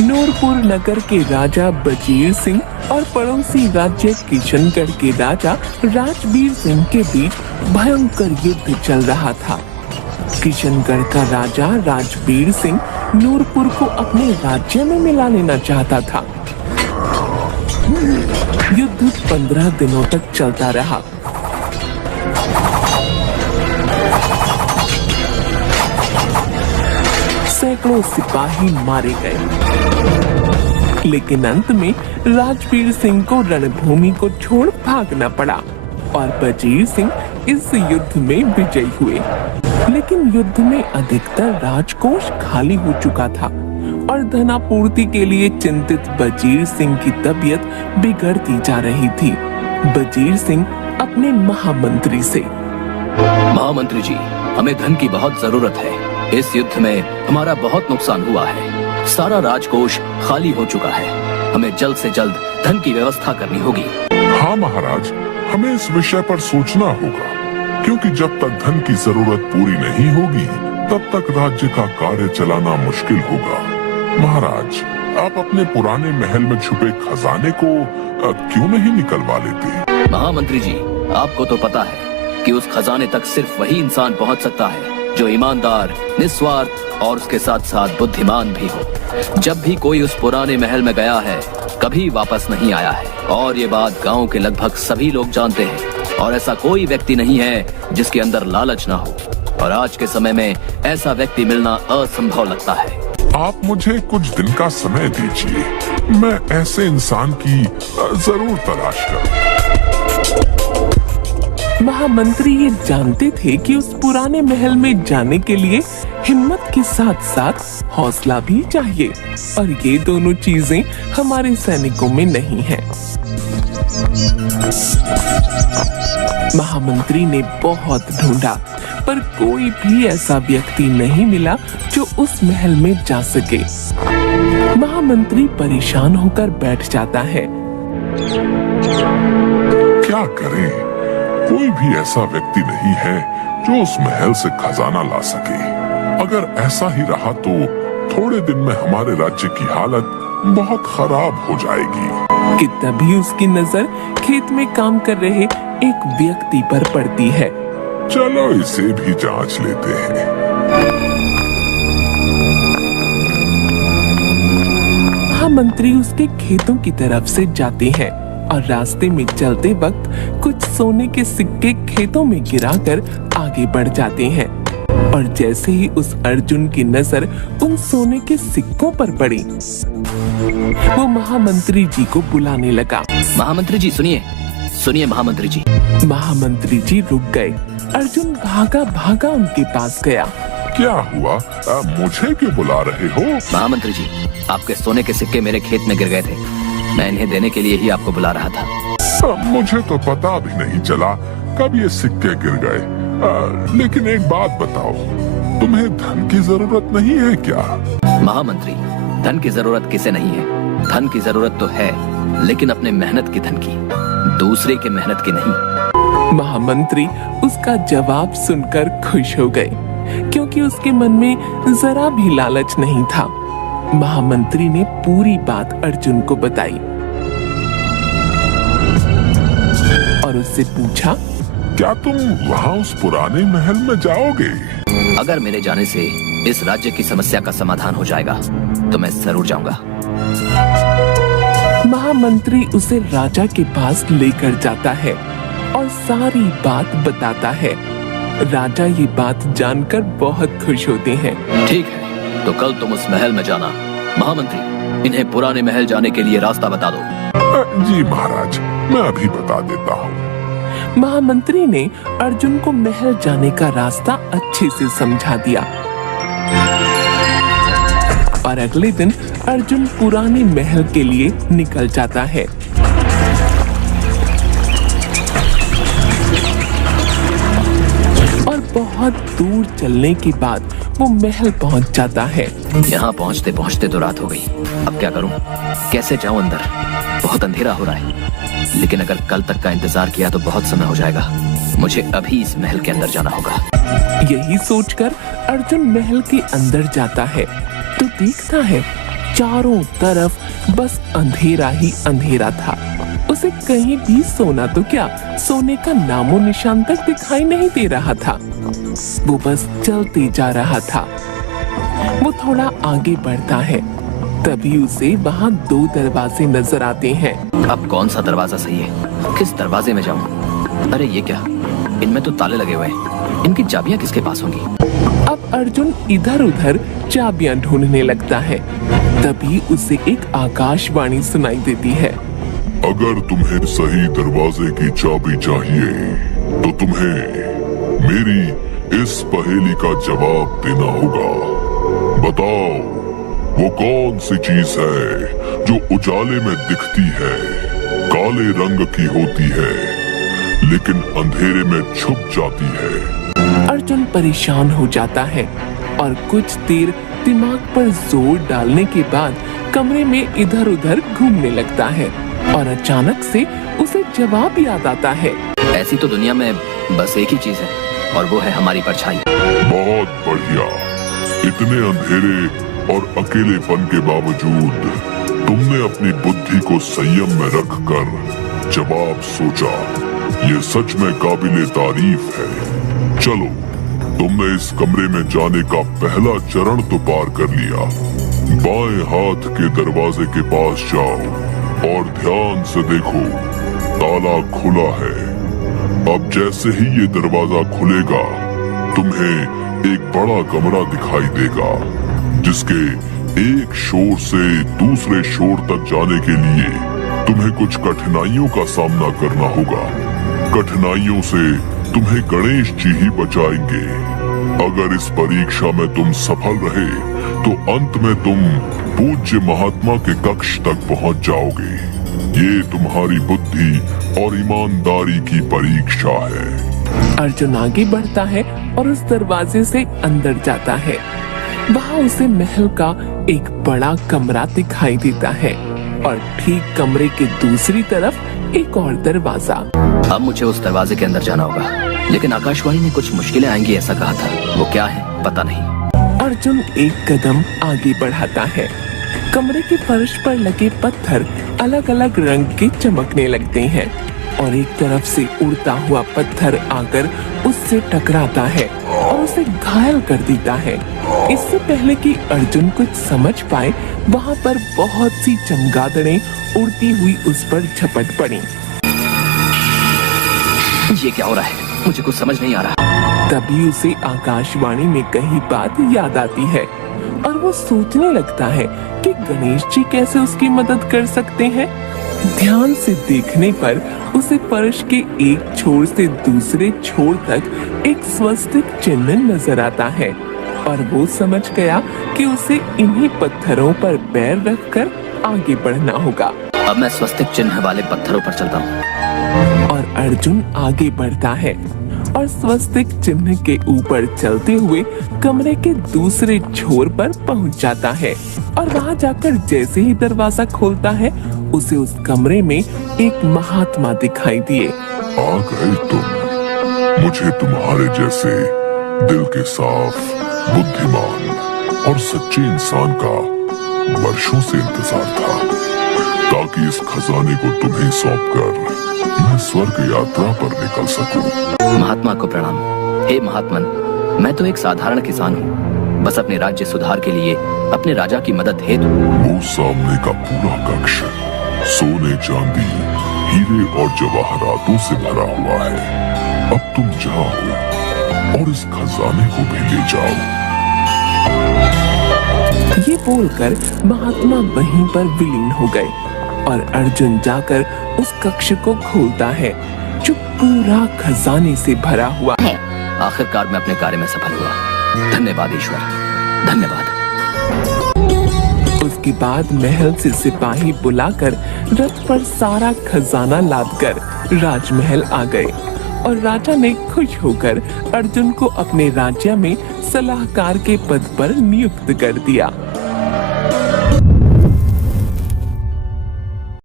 नूरपुर नगर के राजा बजीर सिंह और पड़ोसी राज्य किशनगढ़ के राजा राजबीर सिंह के बीच भयंकर युद्ध चल रहा था। किशनगढ़ का राजा राजबीर सिंह नूरपुर को अपने राज्य में मिला लेना चाहता था। युद्ध 15 दिनों तक चलता रहा। सैकड़ों सिपाही मारे गए, लेकिन अंत में राजबीर सिंह को रणभूमि को छोड़ भागना पड़ा और बजीर सिंह इस युद्ध में विजयी हुए। लेकिन युद्ध में अधिकतर राजकोष खाली हो चुका था और धनापूर्ति के लिए चिंतित बजीर सिंह की तबीयत बिगड़ती जा रही थी। बजीर सिंह अपने महामंत्री से, महामंत्री जी, हमें धन की बहुत जरूरत है। इस युद्ध में हमारा बहुत नुकसान हुआ है। सारा राजकोष खाली हो चुका है। हमें जल्द से जल्द धन की व्यवस्था करनी होगी। हाँ महाराज, हमें इस विषय पर सोचना होगा, क्योंकि जब तक धन की जरूरत पूरी नहीं होगी तब तक राज्य का कार्य चलाना मुश्किल होगा। महाराज, आप अपने पुराने महल में छुपे खजाने को क्यों नहीं निकलवा लेते? महामंत्री जी, आपको तो पता है कि उस खजाने तक सिर्फ वही इंसान पहुंच सकता है जो ईमानदार, निस्वार्थ और उसके साथ साथ बुद्धिमान भी हो। जब भी कोई उस पुराने महल में गया है, कभी वापस नहीं आया है और ये बात गांव के लगभग सभी लोग जानते हैं। और ऐसा कोई व्यक्ति नहीं है जिसके अंदर लालच ना हो, और आज के समय में ऐसा व्यक्ति मिलना असंभव लगता है। आप मुझे कुछ दिन का समय दीजिए, मैं ऐसे इंसान की जरूर तलाश करूं। महामंत्री ये जानते थे कि उस पुराने महल में जाने के लिए हिम्मत के साथ साथ हौसला भी चाहिए, और ये दोनों चीजें हमारे सैनिकों में नहीं है। महामंत्री ने बहुत ढूंढा, पर कोई भी ऐसा व्यक्ति नहीं मिला जो उस महल में जा सके। महामंत्री परेशान होकर बैठ जाता है। क्या करें? कोई भी ऐसा व्यक्ति नहीं है जो उस महल से खजाना ला सके। अगर ऐसा ही रहा तो थोड़े दिन में हमारे राज्य की हालत बहुत खराब हो जाएगी। कि तभी उसकी नजर खेत में काम कर रहे एक व्यक्ति पर पड़ती है। चलो इसे भी जांच लेते हैं। महामंत्री उसके खेतों की तरफ से जाते हैं और रास्ते में चलते वक्त कुछ सोने के सिक्के खेतों में गिराकर आगे बढ़ जाते हैं। और जैसे ही उस अर्जुन की नजर उन सोने के सिक्कों पर पड़ी, वो महामंत्री जी को बुलाने लगा। महामंत्री जी सुनिए, सुनिए महामंत्री जी। महामंत्री जी रुक गए। अर्जुन भागा भागा उनके पास गया। क्या हुआ? मुझे क्यों बुला रहे हो? महामंत्री जी, आपके सोने के सिक्के मेरे खेत में गिर गए थे। मैं इन्हें देने के लिए ही आपको बुला रहा था। मुझे तो पता भी नहीं चला कब ये सिक्के गिर गए। लेकिन एक बात बताओ, तुम्हें धन की जरूरत नहीं है क्या? महामंत्री, धन की जरूरत किसे नहीं है? धन की जरूरत तो है, लेकिन अपने मेहनत की धन की, दूसरे के मेहनत की नहीं। महामंत्री उसका जवाब सुनकर खुश हो गए, क्योंकि उसके मन में जरा भी लालच नहीं था। महामंत्री ने पूरी बात अर्जुन को बताई और उससे पूछा, क्या तुम वहाँ उस पुराने महल में जाओगे? अगर मेरे जाने से इस राज्य की समस्या का समाधान हो जाएगा तो मैं जरूर जाऊंगा। महामंत्री उसे राजा के पास लेकर जाता है और सारी बात बताता है। राजा ये बात जानकर बहुत खुश होते हैं। ठीक है, तो कल तुम उस महल में जाना। महामंत्री, इन्हें पुराने महल जाने के लिए रास्ता बता दो। जी महाराज, मैं अभी बता देता हूँ। महामंत्री ने अर्जुन को महल जाने का रास्ता अच्छे से समझा दिया और अगले दिन अर्जुन पुराने महल के लिए निकल जाता है। और बहुत दूर चलने के बाद वो महल पहुंच जाता है। यहाँ पहुँचते पहुँचते तो रात हो गई। अब क्या करूँ? कैसे जाऊँ अंदर? बहुत अंधेरा हो रहा है। लेकिन अगर कल तक का इंतजार किया तो बहुत समय हो जाएगा। मुझे अभी इस महल के अंदर जाना होगा। यही सोचकर अर्जुन महल के अंदर जाता है तो देखता है चारों तरफ बस अंधेरा ही अंधेरा था। उसे कहीं भी सोना तो क्या, सोने का नामो निशान तक दिखाई नहीं दे रहा था। वो बस चलते जा रहा था। वो थोड़ा आगे बढ़ता है, तभी उसे वहाँ 2 दरवाजे नजर आते हैं। अब कौन सा दरवाजा सही है? किस दरवाजे में जाऊं? अरे ये क्या, इनमें तो ताले लगे हुए हैं। इनकी चाबियां किसके पास होंगी? अब अर्जुन इधर उधर चाबियां ढूंढने लगता है। तभी उसे एक आकाशवाणी सुनाई देती है। अगर तुम्हें सही दरवाजे की चाबी चाहिए तो तुम्हें मेरी इस पहेली का जवाब देना होगा। बताओ, वो कौन सी चीज है जो उजाले में दिखती है, काले रंग की होती है, लेकिन अंधेरे में छुप जाती है? अर्जुन परेशान हो जाता है और कुछ देर दिमाग पर जोर डालने के बाद कमरे में इधर उधर घूमने लगता है और अचानक से उसे जवाब याद आता है। ऐसी तो दुनिया में बस एक ही चीज है, और वो है हमारी परछाई। बहुत बढ़िया। इतने अंधेरे और अकेलेपन के बावजूद तुमने अपनी बुद्धि को संयम में रखकर जवाब सोचा। ये सच में काबिले तारीफ है। चलो, तुमने इस कमरे में जाने का पहला चरण तो पार कर लिया। बाएं हाथ के दरवाजे के पास जाओ और ध्यान से देखो, ताला खुला है। अब जैसे ही ये दरवाजा खुलेगा, तुम्हें एक बड़ा कमरा दिखाई देगा, जिसके एक शोर से दूसरे शोर तक जाने के लिए तुम्हें कुछ कठिनाइयों का सामना करना होगा। कठिनाइयों से तुम्हें गणेश जी ही बचाएंगे। अगर इस परीक्षा में तुम सफल रहे तो अंत में तुम पूज्य महात्मा के कक्ष तक पहुंच जाओगे। ये तुम्हारी बुद्धि और ईमानदारी की परीक्षा है। अर्जुन आगे बढ़ता है और उस दरवाजे से अंदर जाता है। वहाँ उसे महल का एक बड़ा कमरा दिखाई देता है और ठीक कमरे के दूसरी तरफ एक और दरवाजा। अब मुझे उस दरवाजे के अंदर जाना होगा, लेकिन आकाशवाणी ने कुछ मुश्किलें आएंगी ऐसा कहा था। वो क्या है पता नहीं। अर्जुन एक कदम आगे बढ़ाता है। कमरे के फर्श पर लगे पत्थर अलग अलग रंग के चमकने लगते हैं और एक तरफ से उड़ता हुआ पत्थर आकर उससे टकराता है और उसे घायल कर देता है। इससे पहले कि अर्जुन कुछ समझ पाए, वहाँ पर बहुत सी चमगादड़ें उड़ती हुई उस पर झपट पड़ी। ये क्या हो रहा है? मुझे कुछ समझ नहीं आ रहा। तभी उसे आकाशवाणी में कही बात याद आती है और वो सोचने लगता है कि गणेश जी कैसे उसकी मदद कर सकते हैं। ध्यान से देखने पर उसे फर्श के एक छोर से दूसरे छोर तक एक स्वस्तिक चिन्ह नजर आता है और वो समझ गया कि उसे इन्हीं पत्थरों पर पैर रखकर आगे बढ़ना होगा। अब मैं स्वस्तिक चिन्ह वाले पत्थरों पर चलता हूँ। और अर्जुन आगे बढ़ता है और स्वस्तिक चिन्ह के ऊपर चलते हुए कमरे के दूसरे छोर पर पहुंच जाता है और वहां जाकर जैसे ही दरवाजा खोलता है, उसे उस कमरे में एक महात्मा दिखाई दिए। आ गए तुम। मुझे तुम्हारे जैसे दिल के साफ, बुद्धिमान और सच्चे इंसान का वर्षों से इंतजार था, ताकि इस खजाने को तुम्हें सौंपकर मैं स्वर्ग यात्रा पर निकल सकूं। महात्मा को प्रणाम। हे महात्मन, मैं तो एक साधारण किसान हूँ, बस अपने राज्य सुधार के लिए अपने राजा की मदद हेतु। वो सामने का पूरा कक्ष सोने, चांदी, हीरे और जवाहरातों से भरा हुआ है। अब तुम जाओ और इस खजाने को भी ले जाओ। ये बोलकर महात्मा वहीं पर विलीन हो गए और अर्जुन जाकर उस कक्ष को खोलता है जो पूरा खजाने से भरा हुआ है। आखिरकार मैं अपने कार्य में सफल हुआ। धन्यवाद ईश्वर, धन्यवाद। उसके बाद महल से सिपाही बुलाकर रथ पर सारा खजाना लादकर राजमहल आ गए और राजा ने खुश होकर अर्जुन को अपने राज्य में सलाहकार के पद पर नियुक्त कर दिया।